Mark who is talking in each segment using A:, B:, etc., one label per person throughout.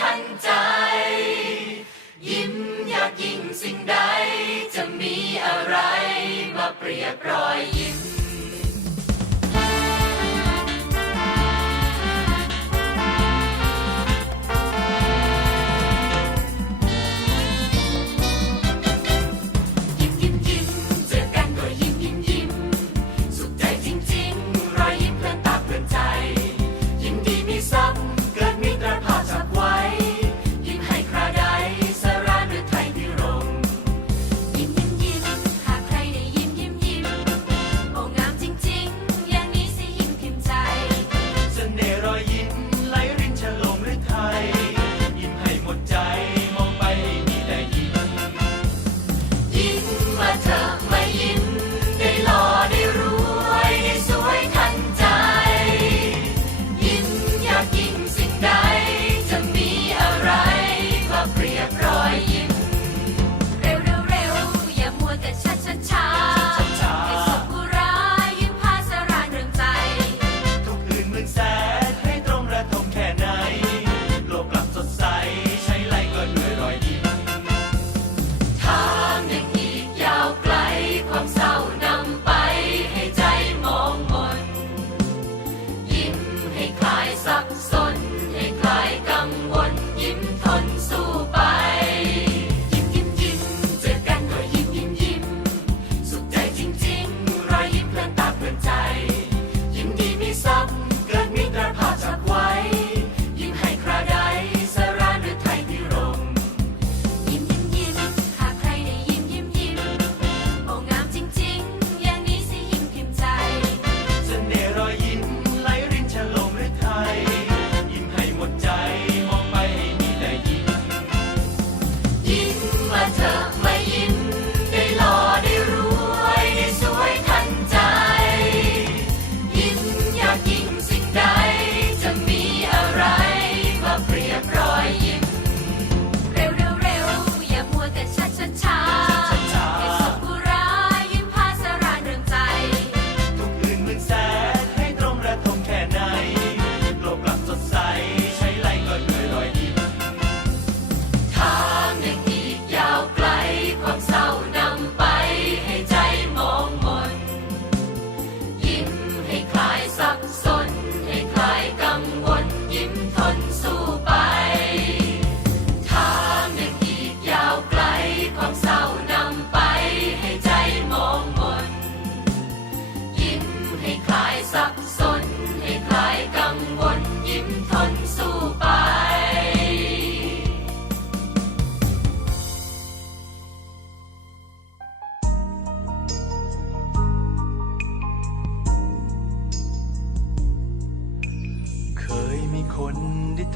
A: ทันใจ ยิ้มอยากยิ่งสิ่งใด จะมีอะไรมาเปรียบรอยยิ้ม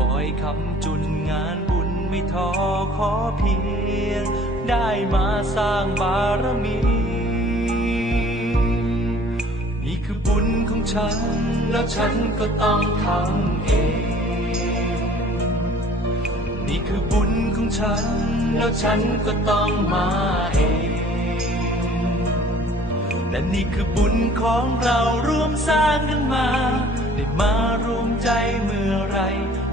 A: คอยคำจุนงานบุญไม่ท้อขอเพียง ได้มาสร้างบารมี นี่คือบุญของฉัน แล้วฉันก็ต้องทำเอง นี่คือบุญของฉัน แล้วฉันก็ต้องมาเองและนี่คือบุญของเราร่วมสร้างกันมา ได้มาร่วมใจเมื่อไร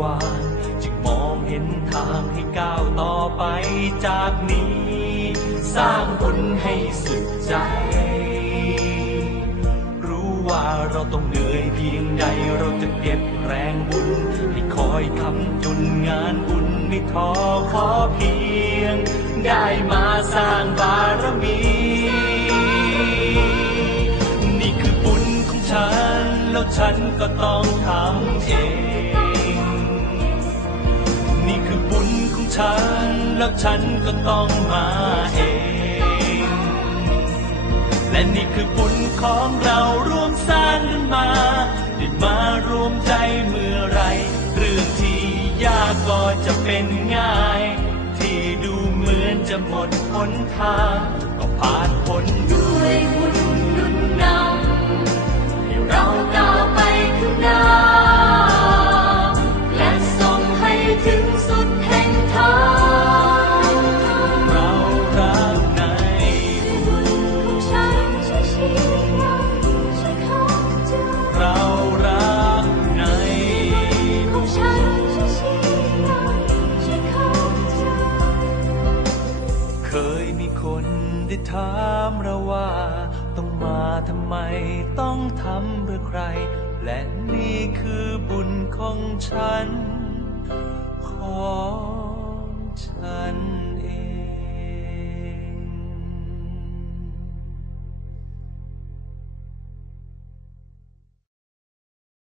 A: ว่างจึงมองเห็นทางให้ก้าวต่อไปจากนี้ สร้างบุญให้สุดใจ รู้ว่าเราต้องเหนื่อยเพียงใดเราจะเก็บแรงบุญให้คอยทำจนงานบุญไม่ท้อขอเพียง ได้มาสร้างบารมี นี่คือบุญของฉัน แล้วฉันก็ต้องทำเอง ฉัน แล้วฉันก็ต้องมาเอง และนี่คือบุญของเราร่วมสร้างกันมาได้มารวมใจเมื่อไร เรื่องที่ยากก็จะเป็นง่าย ที่ดูเหมือนจะหมดหนทาง
B: ได้
A: ถามเราว่า ต้องมาทำไมต้องทำเพื่อใคร และนี่คือบุญของฉัน ของฉัน